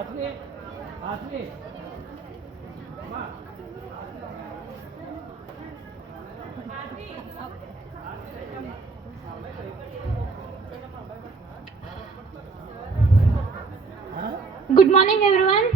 Good morning, everyone.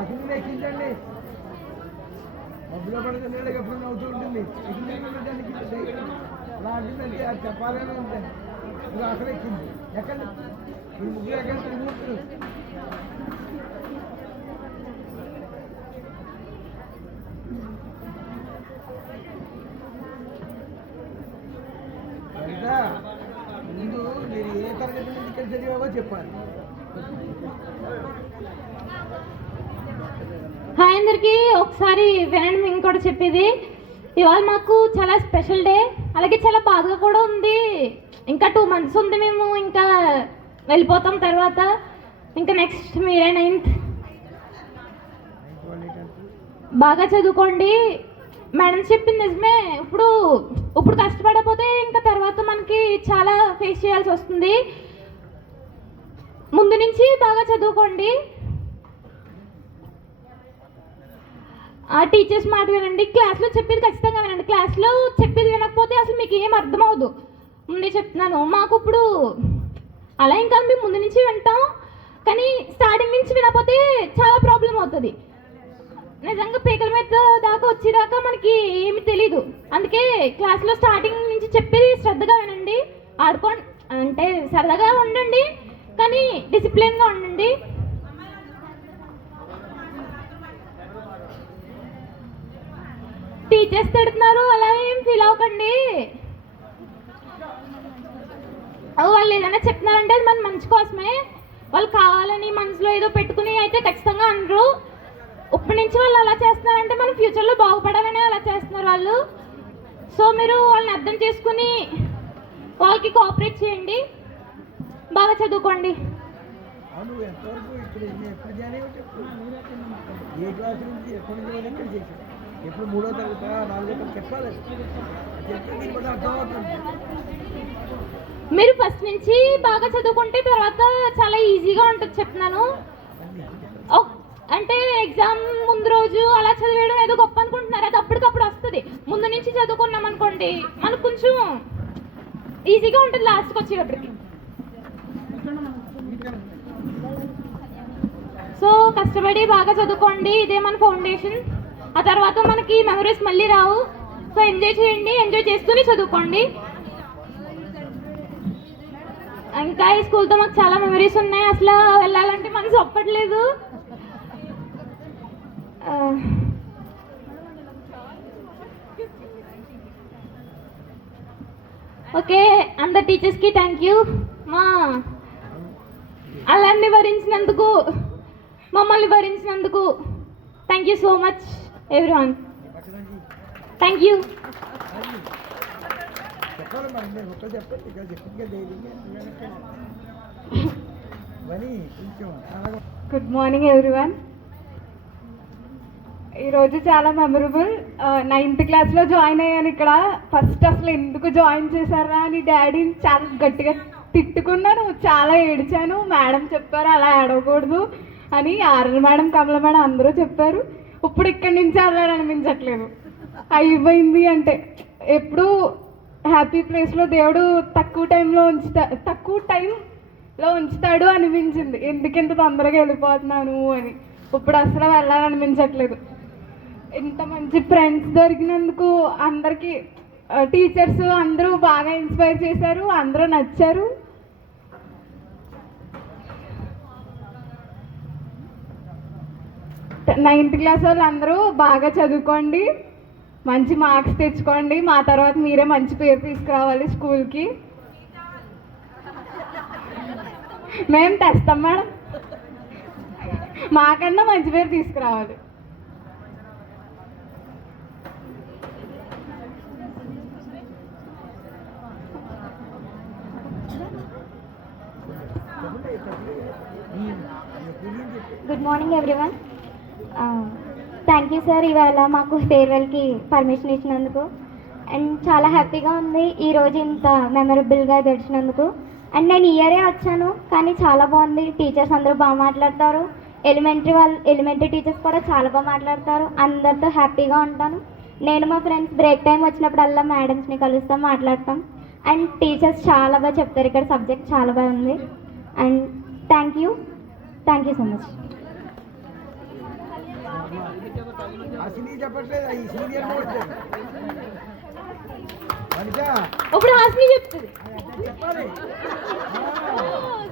అసలు ఎక్కించండి మబ్బులో పడితే నీళ్ళకి ఎప్పుడు నవ్వుతూ ఉంటుంది అలా అంటుందంటే అది చెప్పాలని ఉంటుంది ఇది అసలు ఎక్కింది ఎక్కండి ఈ ముగ్గురు ఎక్కండి తిరుగుతుంది ముందు మీరు ఏ తరగతి నుంచి ఇక్కడ చదివావో చెప్పాలి. హాయ్ అందరికీ, ఒకసారి వినండి ఇంకోటి చెప్పేది. ఇవాళ మాకు చాలా స్పెషల్ డే, అలాగే చాలా బాధగా కూడా ఉంది. ఇంకా 2 months ఉంది, మేము ఇంకా వెళ్ళిపోతాం. తర్వాత ఇంకా నెక్స్ట్ మీరే 9th. బాగా చదువుకోండి. మేడం చెప్పింది నిజమే. ఇప్పుడు కష్టపడకపోతే ఇంకా తర్వాత మనకి చాలా ఫేస్ చేయాల్సి వస్తుంది. ముందు నుంచి బాగా చదువుకోండి. టీచర్స్ మాట వినండి. క్లాస్లో చెప్పేది ఖచ్చితంగా వినండి. క్లాస్లో చెప్పేది వినకపోతే అసలు మీకు ఏం అర్థం అవ్వదు. ముందే చెప్తున్నాను. మాకు ఇప్పుడు అలా ఇంకా మేము ముందు నుంచి వింటాం, కానీ స్టార్టింగ్ నుంచి వినకపోతే చాలా ప్రాబ్లం అవుతుంది. నిజంగా పీకల మీద దాకా వచ్చేదాకా మనకి ఏమి తెలీదు. అందుకే క్లాస్లో స్టార్టింగ్ నుంచి చెప్పేది శ్రద్ధగా వినండి. ఆడుకోండి, అంటే సరదాగా ఉండండి, కానీ డిసిప్లిన్గా ఉండండి. టీచర్స్ తిడుతున్నారు అలా ఏం ఫీల్ అవ్వకండి. వాళ్ళు ఏదైనా చెప్తున్నారంటే అది మన మంచి కోసమే. వాళ్ళు కావాలని మనసులో ఏదో పెట్టుకుని అయితే ఖచ్చితంగా అనరు. ఇప్పటి నుంచి వాళ్ళు అలా చేస్తున్నారంటే మన ఫ్యూచర్లో బాగుపడాలని అలా చేస్తున్నారు వాళ్ళు. సో మీరు వాళ్ళని అర్థం చేసుకుని వాళ్ళకి కోఆపరేట్ చేయండి. బాగా చదువుకోండి. ఎప్పుడు 3వ తరగతి 4వ తరగతి చెప్పాలి. మీరు ఫస్ట్ నుంచి బాగా చదువుకుంటే తర్వాత చాలా ఈజీగా ఉంటుంది చెప్తున్నాను. అంటే ఎగ్జామ్ ముందు రోజు అలా చదివేయడం ఏదో గొప్ప అనుకుంటున్నారు. అది అప్పటికప్పుడు వస్తుంది. ముందు నుంచి చదువుకున్నాం అనుకోండి మనకు కొంచెం ఈజీగా ఉంటుంది లాస్ట్కి వచ్చేటప్పటికి. సో కష్టపడి బాగా చదువుకోండి. ఇదే మన ఫౌండేషన్. ఆ తర్వాత మనకి మెమరీస్ మళ్ళీ రావు. సో ఎంజాయ్ చేయండి. ఎంజాయ్ చేస్తూనే చదువుకోండి. ఇంకా ఈ స్కూల్తో మాకు చాలా మెమరీస్ ఉన్నాయి. అసలు వెళ్ళాలంటే మనసు ఒప్పట్లేదు. ఓకే, అందరు టీచర్స్కి థ్యాంక్ యూ. అలాన్ని భరించినందుకు, మమ్మల్ని భరించినందుకు thank you so much everyone. Thank you. Good morning everyone. ఈరోజు చాలా మెమరబుల్. 9th క్లాస్లో జాయిన్ అయ్యాను ఇక్కడ. ఫస్ట్ అసలు ఎందుకు జాయిన్ చేశారా అని డాడీని చాలా గట్టిగా తిట్టుకున్నాను, చాలా ఏడ్చాను. మేడం చెప్పారు అలా ఏడవకూడదు అని. ఆర్ఎల్ మేడం, కమల మేడం అందరూ చెప్పారు. ఇప్పుడు ఇక్కడి నుంచి అనిపించట్లేదు. అయిపోయింది అంటే ఎప్పుడు హ్యాపీ ప్లేస్లో దేవుడు తక్కువ టైంలో ఉంచుతాడు అనిపించింది. ఎందుకింత తొందరగా వెళ్ళిపోతున్నాను అని. ఇప్పుడు అసలు వెళ్ళాలనిపించట్లేదు. ఇంత మంచి ఫ్రెండ్స్ దొరికినందుకు అందరికీ, టీచర్స్ అందరూ బాగా ఇన్స్పైర్ చేశారు. అందరూ నచ్చారు. నైన్త్ క్లాస్ వాళ్ళు అందరూ బాగా చదువుకోండి, మంచి మార్క్స్ తెచ్చుకోండి. మా తర్వాత మీరే మంచి పేరు తీసుకురావాలి స్కూల్కి. మేము తెస్తాం మేడం, మాకన్నా మంచి పేరు తీసుకురావాలి. Good morning everyone. Thank you sir, ఇవాళ మాకు ఫేర్వెల్కి పర్మిషన్ ఇచ్చినందుకు. అండ్ చాలా హ్యాపీగా ఉంది ఈరోజు ఇంత మెమరబుల్గా గడిచినందుకు. అండ్ నేను ఇయరే వచ్చాను కానీ చాలా బాగుంది. టీచర్స్ అందరూ బాగా మాట్లాడతారు. ఎలిమెంటరీ టీచర్స్ కూడా చాలా బాగా మాట్లాడతారు. అందరితో హ్యాపీగా ఉంటాను. నేను మా ఫ్రెండ్స్ బ్రేక్ టైం వచ్చినప్పుడల్లా మేడమ్స్ని కలుస్తాం, మాట్లాడతాం. అండ్ టీచర్స్ చాలా బాగా చెప్తారు. ఇక్కడ సబ్జెక్ట్ చాలా బాగుంది. And thank you so much. అసలు చెప్పట్లేదు, ఈ సీనియర్ ఇప్పుడు హాస్ని చెప్తుంది. చెప్పాలి.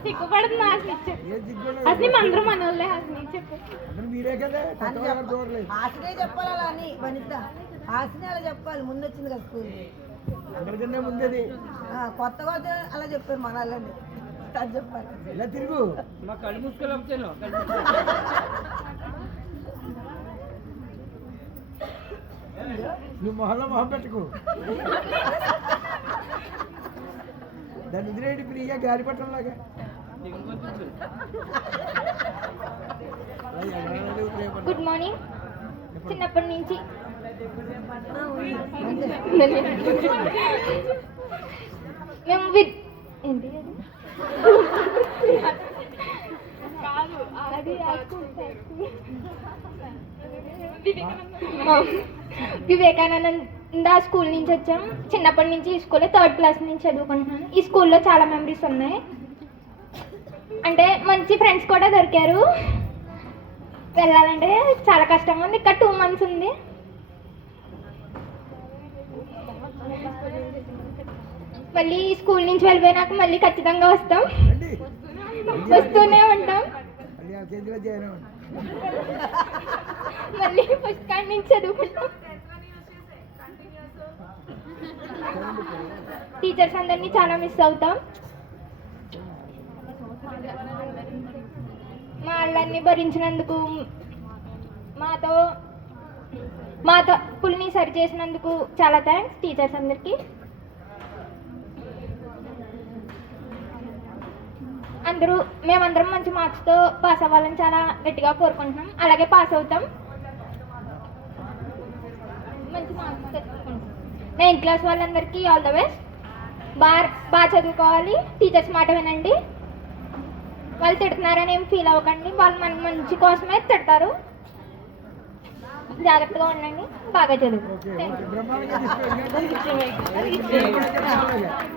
సిగ్గుపడుతుంది హాస్ని. ఏం దిగ్గుండదు. హాస్ని అందరూ మన వాళ్ళే. హాస్ని చెప్పు. అందరూ మీరే కదా, కొత్తగా ఎవరు చూడలేదు. హాసినే చెప్పాలి అలా అని వనిత. హాసిని అలా చెప్పాలి, ముందు వచ్చింది కదా స్కూల్. అందరికన్నా ముందేది. కొత్తగా వచ్చి అలా చెప్పారు మన వాళ్ళని. అది చెప్పాలి. ఇలా తిరుగు. మా కళ్ళు మూసుకొని వచ్చాను. నువ్వు మొహంలో మొహం పెట్టుకో. దాని ఎదురేటి ప్రియా గారి పట్టంలాగా. Good morning. చిన్నప్పటి నుంచి మేము ఏంటి వివేకానంద స్కూల్ నుంచి వచ్చాం. చిన్నప్పటి నుంచి ఈ స్కూల్లో 3rd క్లాస్ నుంచి చదువుకుంటున్నాను. ఈ స్కూల్లో చాలా మెమరీస్ ఉన్నాయి. అంటే మంచి ఫ్రెండ్స్ కూడా దొరికారు. వెళ్ళాలంటే చాలా కష్టంగా ఉంది. ఇక్కడ 2 months ఉంది. మళ్ళీ స్కూల్ నుంచి వెళ్ళిపోయినాక మళ్ళీ ఖచ్చితంగా వస్తాం, రండి. వస్తూనే ఉంటాం. మళ్ళీ ఆ కేజీలో చేయను. మళ్ళీ ఫస్ట్ కాడి నుంచి చదువుకుంటాం. టీచర్స్ అందరినీ చాలా మిస్ అవుతాం. మా వాళ్ళన్ని భరించినందుకు, మా తప్పుల్ని సరి చేసినందుకు చాలా థ్యాంక్స్ టీచర్స్ అందరికీ. మేమందరం మంచి మార్క్స్తో పాస్ అవ్వాలని చాలా గట్టిగా కోరుకుంటున్నాం. అలాగే పాస్ అవుతాం. మంచి మార్క్స్ తెచ్చుకుంటాం. 9th క్లాస్ వాళ్ళందరికీ ఆల్ ద బెస్ట్. బాగా చదువుకోవాలి. టీచర్స్ మాట వినండి. వాళ్ళు తిడుతున్నారని ఏం ఫీల్ అవ్వకండి. వాళ్ళు మన మంచి కోసమే తిడతారు. జాగ్రత్తగా ఉండండి. బాగా చదువు. Okay, okay. బ్రహ్మాండంగా తీసుకెళ్ళండి.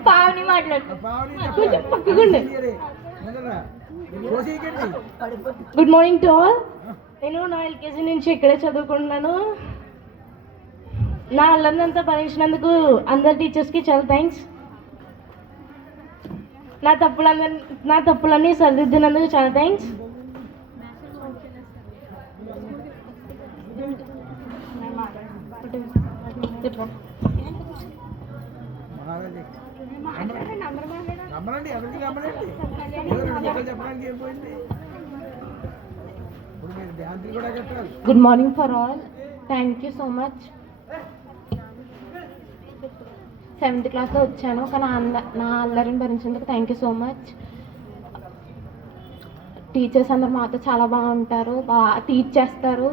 పావుని మాట్లాడు. Good morning to all. నేను నా LKG నుంచి ఇక్కడే చదువుకుంటున్నాను. నా అల్లరినంతా భరించినందుకు అందరు టీచర్స్కి చాలా థ్యాంక్స్. నా తప్పులన్నీ సరిదిద్దినందుకు చాలా థ్యాంక్స్. రమ్మనండి, ఎవరికి రమ్మనండి. చెప్పడానికి ఏం పోయింది. ఇప్పుడు మీరు డ్యాన్స్ కూడా కట్టాలి. Good morning for all. Thank you so much. 7th క్లాస్లో వచ్చాను కానీ నా అల్లరిని భరించేందుకు thank you so much. Teachers అందరు మాతో చాలా బాగుంటారు, బాగా టీచ్ చేస్తారు.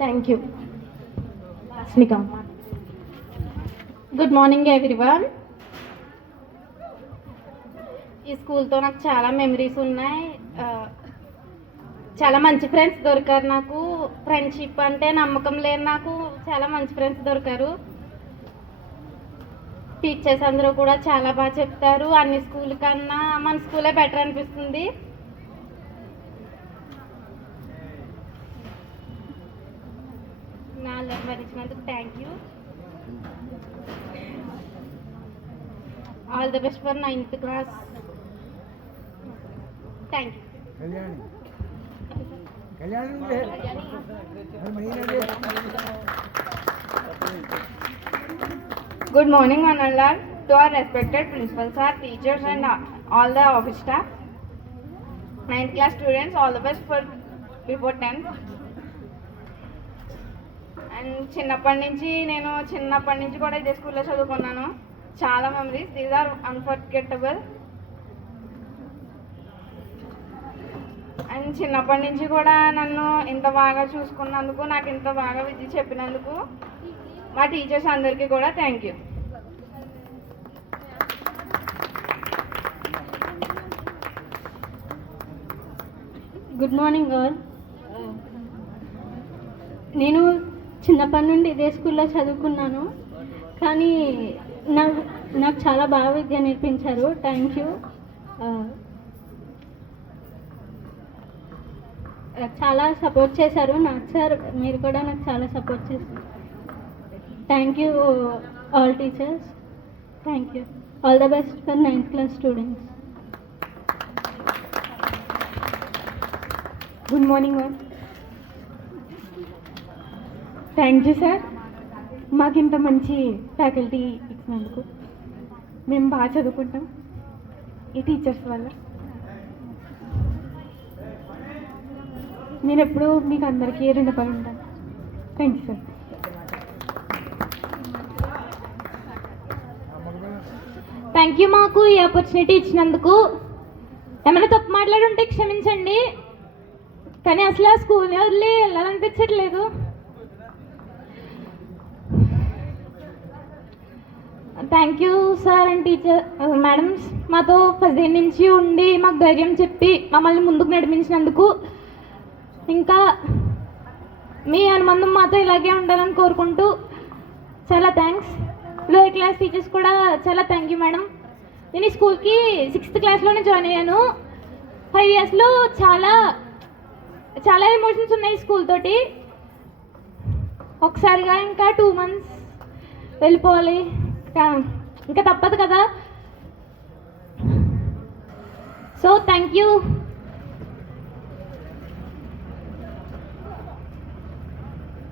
Thank you. Snika. Good morning everyone. ఈ స్కూల్తో నాకు చాలా మెమరీస్ ఉన్నాయి. చాలా మంచి ఫ్రెండ్స్ దొరికారు నాకు. ఫ్రెండ్షిప్ అంటే నమ్మకం లేని నాకు చాలా మంచి ఫ్రెండ్స్ దొరికారు. టీచర్స్ అందరూ కూడా చాలా బాగా చెప్తారు. అన్ని స్కూల్ కన్నా మన స్కూలే బెటర్ అనిపిస్తుంది. నా అల్లరి భరించినందుకు thank you. All the best for 9th class. Thank you. Kalyani good morning మనల్లా. to our respected principal sir, teachers and all the office staff, 9th class students, all the best for before 10th. And చిన్నప్పటి నుంచి కూడా ఇదే స్కూల్లో చదువుకున్నాను. చాలా memories, these are unforgettable. And చిన్నప్పటి నుంచి కూడా నన్ను ఇంత బాగా చూసుకున్నందుకు, నాకు ఇంత బాగా విద్య చెప్పినందుకు మా టీచర్స్ అందరికీ కూడా thank you. Good morning all. నేను చిన్నప్పటి నుండి ఇదే స్కూల్లో చదువుకున్నాను, కానీ నాకు చాలా బాగా విద్య నేర్పించారు. Thank you. చాలా సపోర్ట్ చేశారు నాకు సార్, మీరు కూడా నాకు చాలా సపోర్ట్ చేశారు. Thank you all teachers. Thank you. All the best for 9th class students. Good morning ma'am. Thank you sir, మాకు ఇంత మంచి ఫ్యాకల్టీ ఇచ్చినందుకు. మేము బాగా చదువుకుంటాం ఈ టీచర్స్ వల్ల. నేను ఎప్పుడూ మీకు అందరికీ రుణపడి ఉంటాను. Thank you sir. Thank you మాకు ఈ ఆపర్చునిటీ ఇచ్చినందుకు. ఏమైనా తప్పు మాట్లాడి ఉంటే క్షమించండి, కానీ అసలు ఆ స్కూల్ని వదిలి వెళ్ళాలనిపించట్లేదు. Thank you sir and teacher madams, మాతో ఫస్ట్ డే నుంచి ఉండి మాకు ధైర్యం చెప్పి మమ్మల్ని ముందుకు నడిపించినందుకు. ఇంకా మీ అనుబంధం మాతో ఇలాగే ఉండాలని కోరుకుంటూ చాలా థ్యాంక్స్. లోయర్ క్లాస్ టీచర్స్ కూడా చాలా థ్యాంక్ యూ మేడం. నేను ఈ స్కూల్కి 6th classలోనే జాయిన్ అయ్యాను. 5 yearsలో చాలా చాలా ఎమోషన్స్ ఉన్నాయి స్కూల్ తోటి. ఒకసారిగా ఇంకా 2 months వెళ్ళిపోవాలి, ఇంకా తప్పదు కదా. So thank you.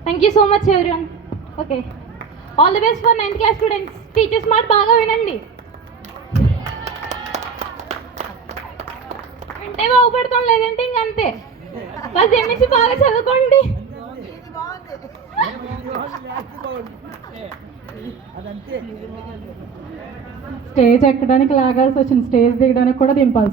Thank you so much everyone. Okay, all the best for 9th class students. Teachers మాట బాగా వినండి, అంటే బాగుపడతాం, లేదంటే ఇంకంతే. ఫస్ట్ డే నుంచి బాగా చదువుకోండి. అదంతే. స్టేజ్ ఎక్కడానికి లాగాల్సి వచ్చింది, స్టేజ్ దిగడానికి కూడా దింపాల్సి